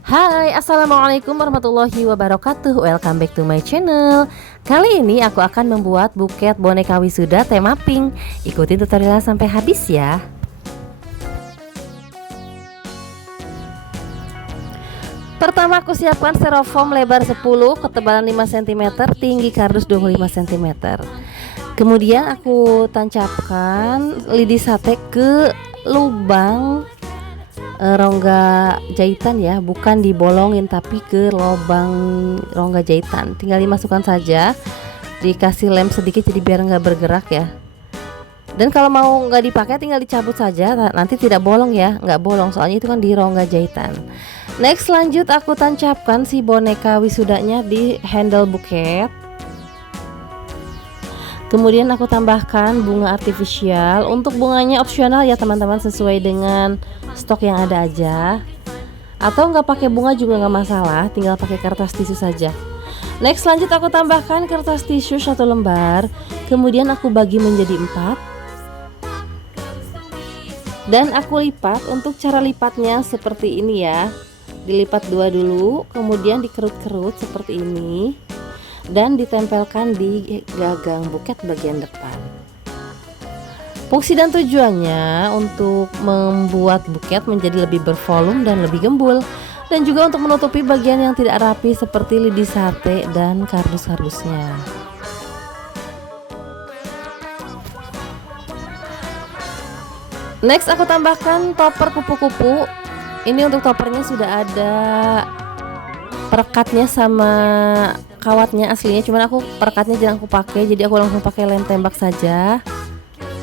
Hai, assalamualaikum warahmatullahi wabarakatuh. Welcome back to my channel. Kali ini aku akan membuat buket boneka wisuda tema pink. Ikuti tutorialnya sampai habis ya. Pertama aku siapkan styrofoam lebar 10, ketebalan 5 cm, tinggi kardus 25 cm. Kemudian aku tancapkan lidi sate ke lubang rongga jahitan ya, bukan dibolongin tapi ke lubang rongga jahitan. Tinggal dimasukkan saja, dikasih lem sedikit jadi biar nggak bergerak ya. Dan kalau mau nggak dipakai tinggal dicabut saja, nanti tidak bolong ya, nggak bolong soalnya itu kan di rongga jahitan. Next, lanjut aku tancapkan si boneka wisudanya di handle buket. Kemudian aku tambahkan bunga artifisial. Untuk bunganya opsional ya teman-teman, sesuai dengan stok yang ada aja. Atau nggak pakai bunga juga nggak masalah, tinggal pakai kertas tisu saja. Next, lanjut aku tambahkan kertas tisu 1 lembar. Kemudian aku bagi menjadi 4. Dan aku lipat. Untuk cara lipatnya seperti ini ya. Dilipat 2 dulu, kemudian dikerut-kerut seperti ini. Dan ditempelkan di gagang buket bagian depan. Fungsi dan tujuannya untuk membuat buket menjadi lebih bervolume dan lebih gembul, dan juga untuk menutupi bagian yang tidak rapi seperti lidi sate dan kardus-kardusnya. Next, aku tambahkan topper kupu-kupu. Ini untuk toppernya sudah ada perekatnya sama kawatnya aslinya, cuman aku perekatnya jarang aku pakai, jadi aku langsung pakai lem tembak saja.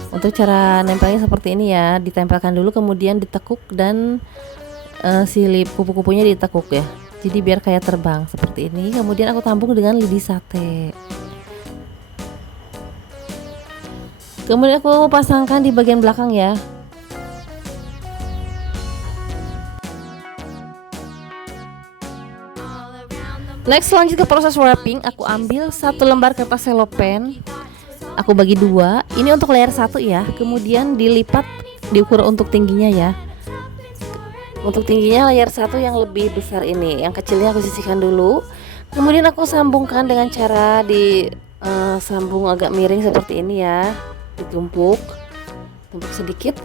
Untuk cara nempelnya seperti ini ya, ditempelkan dulu kemudian ditekuk dan silip kupu-kupunya ditekuk ya, jadi biar kayak terbang seperti ini. Kemudian aku tampung dengan lidi sate. Kemudian aku pasangkan di bagian belakang ya. Next, lanjut ke proses wrapping. Aku ambil 1 lembar kertas selopen, aku bagi 2. Ini untuk layer 1 ya. Kemudian dilipat, diukur untuk tingginya ya. Untuk tingginya layer 1 yang lebih besar ini, yang kecilnya aku sisihkan dulu. Kemudian aku sambungkan dengan cara sambung agak miring seperti ini ya. Ditumpuk sedikit.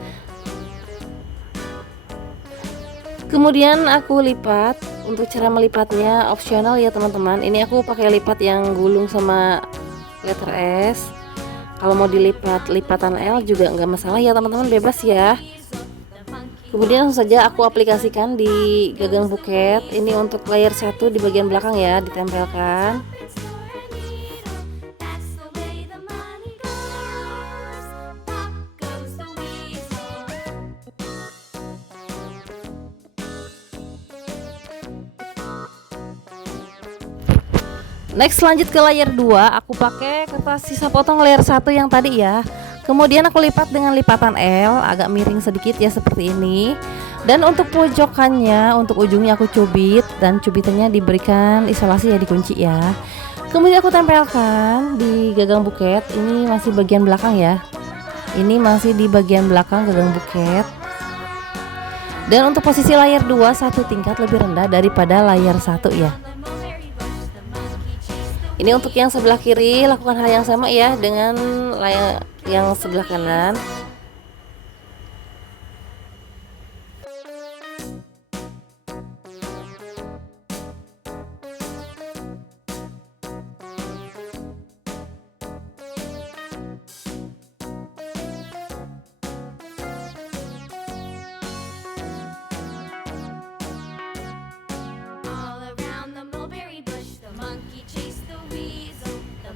Kemudian aku lipat. Untuk cara melipatnya opsional ya teman-teman. Ini aku pakai lipat yang gulung sama letter S. Kalau mau dilipat lipatan L juga nggak masalah ya teman-teman, bebas ya. Kemudian langsung saja aku aplikasikan di gagang buket. Ini untuk layer 1 di bagian belakang ya, ditempelkan. Next, lanjut ke layer 2. Aku pakai kertas sisa potong layer 1 yang tadi ya. Kemudian aku lipat dengan lipatan L, agak miring sedikit ya seperti ini. Dan untuk pojokannya, untuk ujungnya aku cubit, dan cubitannya diberikan isolasi ya, dikunci ya. Kemudian aku tempelkan di gagang buket. Ini masih bagian belakang ya. Ini masih di bagian belakang gagang buket. Dan untuk posisi layer 2 1 tingkat lebih rendah daripada layer 1 ya. Ini untuk yang sebelah kiri, lakukan hal yang sama ya dengan yang sebelah kanan.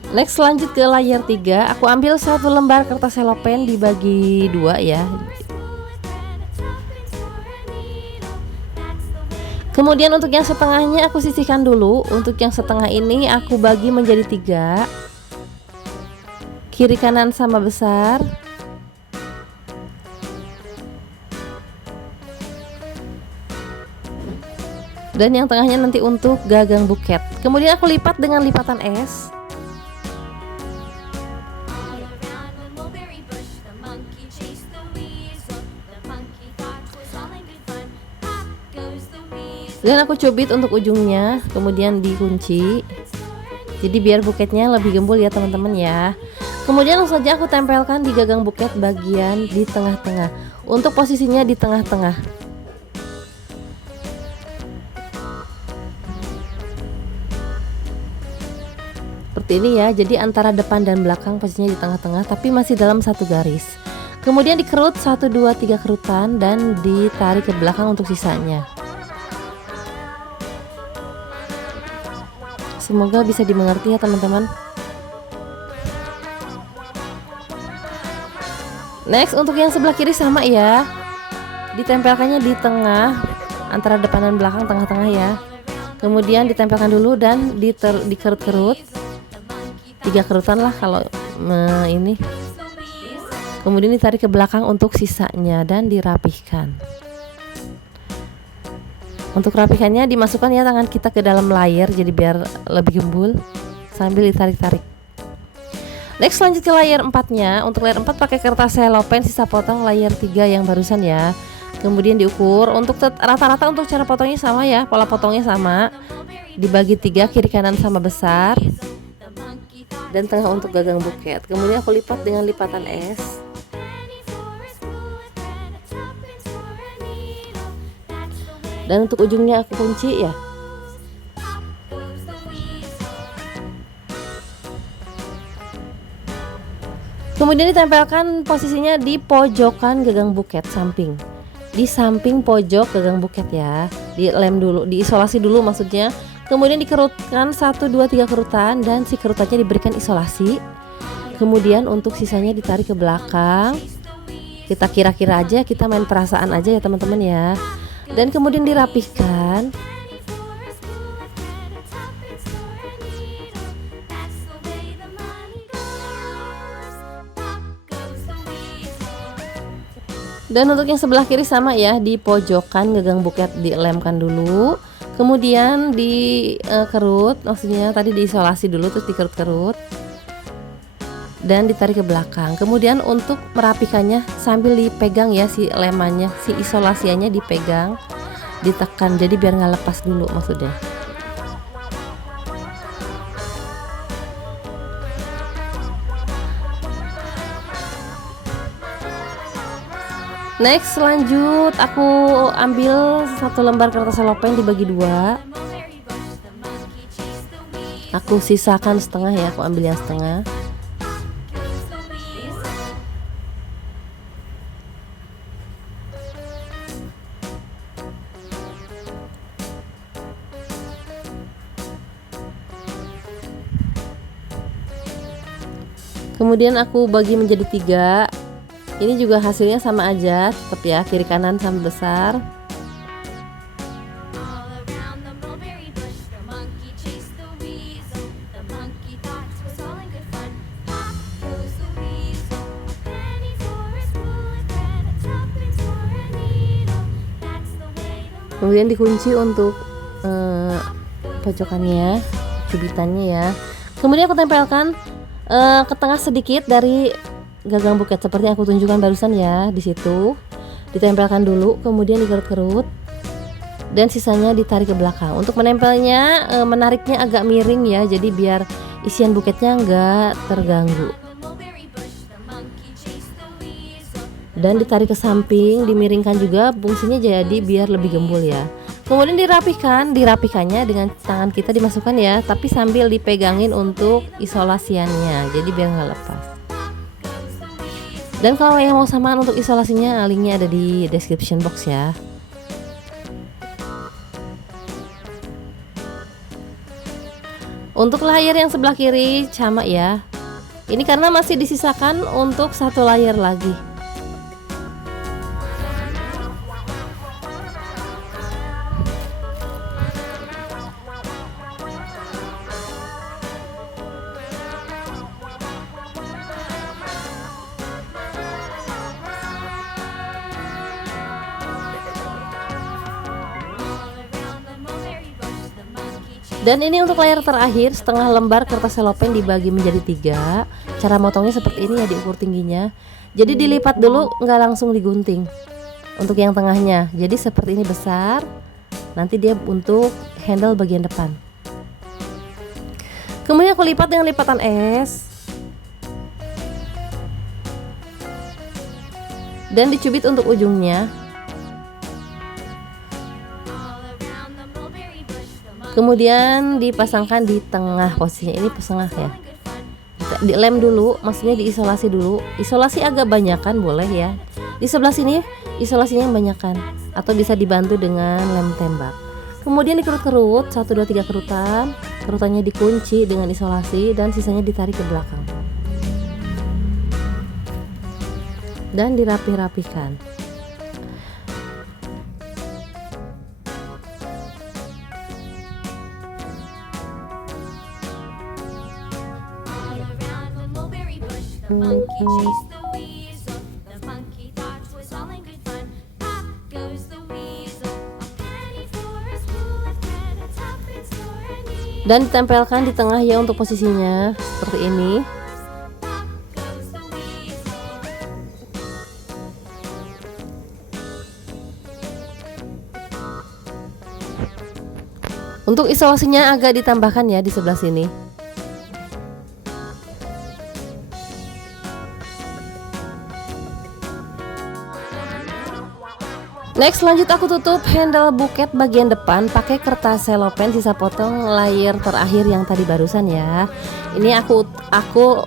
Next, lanjut ke layer 3. Aku ambil 1 lembar kertas selopen dibagi 2 ya. Kemudian untuk yang setengahnya aku sisihkan dulu. Untuk yang setengah ini aku bagi menjadi 3. Kiri kanan sama besar. Dan yang tengahnya nanti untuk gagang buket. Kemudian aku lipat dengan lipatan S. Dan aku cubit untuk ujungnya, kemudian dikunci. Jadi biar buketnya lebih gembul ya teman-teman ya. Kemudian langsung saja aku tempelkan di gagang buket bagian di tengah-tengah. Untuk posisinya di tengah-tengah. Seperti ini ya, jadi antara depan dan belakang posisinya di tengah-tengah, tapi masih dalam satu garis. Kemudian dikerut 1, 2, 3 kerutan dan ditarik ke belakang untuk sisanya. Semoga bisa dimengerti ya teman-teman. Next, untuk yang sebelah kiri sama ya, ditempelkannya di tengah antara depan dan belakang, tengah-tengah ya. Kemudian ditempelkan dulu dan dikerut-kerut 3 kerutan lah kalau ini. Kemudian ditarik ke belakang untuk sisanya dan dirapihkan. Untuk rapihannya dimasukkan ya tangan kita ke dalam layar, jadi biar lebih gembul sambil ditarik-tarik. Next, lanjut ke layer 4-nya. Untuk layer 4 pakai kertas selopen sisa potong layer 3 yang barusan ya. Kemudian diukur. Untuk rata-rata untuk cara potongnya sama ya, pola potongnya sama. Dibagi 3, kiri kanan sama besar. Dan tengah untuk gagang buket. Kemudian aku lipat dengan lipatan es. Dan untuk ujungnya aku kunci ya. Kemudian ditempelkan posisinya di pojokan gagang buket samping. Di samping pojok gagang buket ya. Dilem dulu, diisolasi dulu maksudnya. Kemudian dikerutkan 1, 2, 3 kerutan dan si kerutannya diberikan isolasi. Kemudian untuk sisanya ditarik ke belakang. Kita kira-kira aja, kita main perasaan aja ya teman-teman ya. Dan kemudian dirapihkan. Dan untuk yang sebelah kiri sama ya, di pojokan gagang buket dilemkan dulu. Kemudian dikerut, maksudnya tadi diisolasi dulu terus dikerut-kerut. Dan ditarik ke belakang. Kemudian untuk merapikannya sambil dipegang ya si lemannya, si isolasiannya dipegang, ditekan, jadi biar nggak lepas dulu maksudnya. Next, lanjut aku ambil 1 lembar kertas selopen dibagi 2. Aku sisakan setengah ya, aku ambil yang setengah. Kemudian aku bagi menjadi 3. Ini juga hasilnya sama aja, tetap ya, kiri kanan sama besar. Kemudian dikunci untuk pojokannya, cubitannya ya. Kemudian aku tempelkan ke tengah sedikit dari gagang buket seperti yang aku tunjukkan barusan ya, di situ ditempelkan dulu, kemudian dikerut-kerut dan sisanya ditarik ke belakang. Untuk menempelnya, menariknya agak miring ya, jadi biar isian buketnya nggak terganggu. Dan ditarik ke samping, dimiringkan juga, fungsinya jadi biar lebih gembul ya. Kemudian dirapikannya dengan tangan kita dimasukkan ya, tapi sambil dipegangin untuk isolasiannya, jadi biar nggak lepas. Dan kalau yang mau samaan untuk isolasinya, linknya ada di description box ya. Untuk layar yang sebelah kiri sama ya. Ini karena masih disisakan untuk 1 layar lagi. Dan ini untuk layar terakhir, setengah lembar kertas selopen dibagi menjadi 3. Cara motongnya seperti ini ya, diukur tingginya. Jadi dilipat dulu, nggak langsung digunting. Untuk yang tengahnya, jadi seperti ini besar, Nanti dia untuk handle bagian depan. Kemudian aku lipat dengan lipatan es dan dicubit untuk ujungnya. Kemudian dipasangkan di tengah, posisinya ini tengah ya. Dilem dulu, maksudnya diisolasi dulu. Isolasi agak banyakan boleh ya. Di sebelah sini isolasinya yang banyakan, atau bisa dibantu dengan lem tembak. Kemudian dikerut-kerut 1 2 3 kerutan. Kerutannya dikunci dengan isolasi dan sisanya ditarik ke belakang. Dan dirapih-rapihkan. Dan ditempelkan di tengah ya untuk posisinya seperti ini. Untuk isolasinya agak ditambahkan ya di sebelah sini. Next, lanjut aku tutup handle buket bagian depan pakai kertas selopen sisa potong layer terakhir yang tadi barusan ya. Ini aku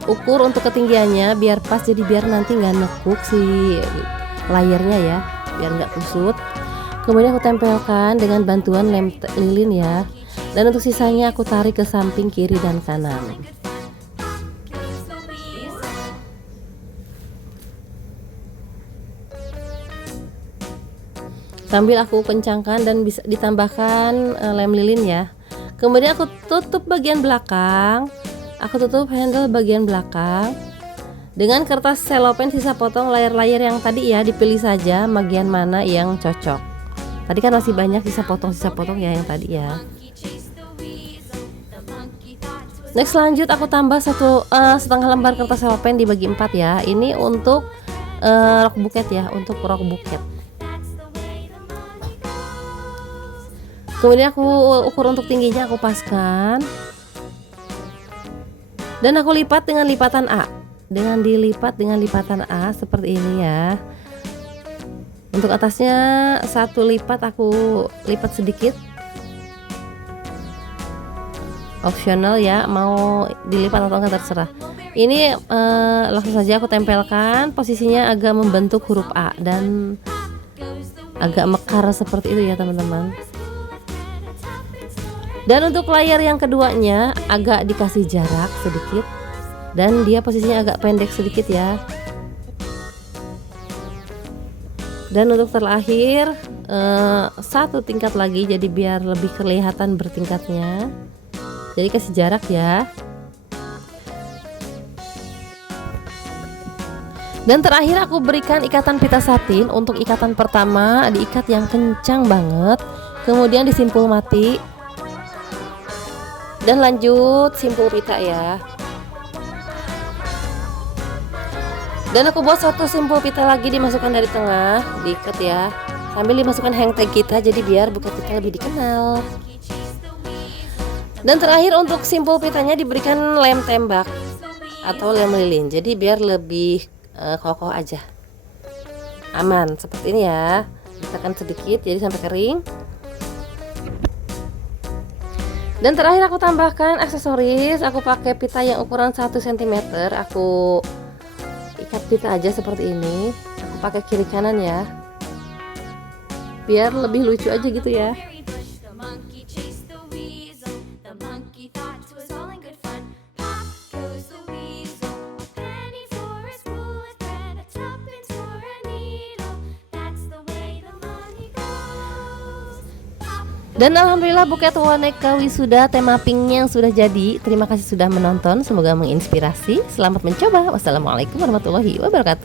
ukur untuk ketinggiannya biar pas, jadi biar nanti nggak nekuk si layernya ya, biar nggak kusut. Kemudian aku tempelkan dengan bantuan lem lilin ya. Dan untuk sisanya aku tarik ke samping kiri dan kanan. Sambil aku kencangkan dan bisa ditambahkan lem lilin ya. Kemudian aku tutup bagian belakang. Aku tutup handle bagian belakang dengan kertas selopen sisa potong layar-layar yang tadi ya. Dipilih saja bagian mana yang cocok. Tadi kan masih banyak sisa potong ya yang tadi ya. Next, lanjut aku tambah setengah lembar kertas selopen dibagi 4 ya. Ini untuk rok buket ya, untuk rok buket. Kemudian aku ukur untuk tingginya, aku paskan. Dan aku lipat dengan lipatan A. Dengan dilipat dengan lipatan A seperti ini ya. Untuk atasnya 1 lipat aku lipat sedikit. Opsional ya, mau dilipat atau enggak terserah. Ini langsung saja aku tempelkan, posisinya agak membentuk huruf A dan agak mekar seperti itu ya teman-teman. Dan untuk layar yang keduanya agak dikasih jarak sedikit dan dia posisinya agak pendek sedikit ya. Dan untuk terakhir 1 tingkat lagi, jadi biar lebih kelihatan bertingkatnya. Jadi kasih jarak ya. Dan terakhir aku berikan ikatan pita satin. Untuk ikatan pertama diikat yang kencang banget, kemudian disimpul mati. Dan lanjut simpul pita ya. Dan aku buat 1 simpul pita lagi, dimasukkan dari tengah, diikat ya. Sambil dimasukkan hang tag kita, jadi biar buket kita lebih dikenal. Dan terakhir untuk simpul pitanya diberikan lem tembak atau lem lilin, jadi biar lebih kokoh aja, aman seperti ini ya. Ditekan sedikit jadi sampai kering. Dan terakhir aku tambahkan aksesoris. Aku pakai pita yang ukuran 1 cm. Aku ikat pita aja seperti ini. Aku pakai kiri kanan ya, biar lebih lucu aja gitu ya. Dan alhamdulillah buket Woneka Wisuda tema pinknya sudah jadi. Terima kasih sudah menonton, semoga menginspirasi. Selamat mencoba. Wassalamualaikum warahmatullahi wabarakatuh.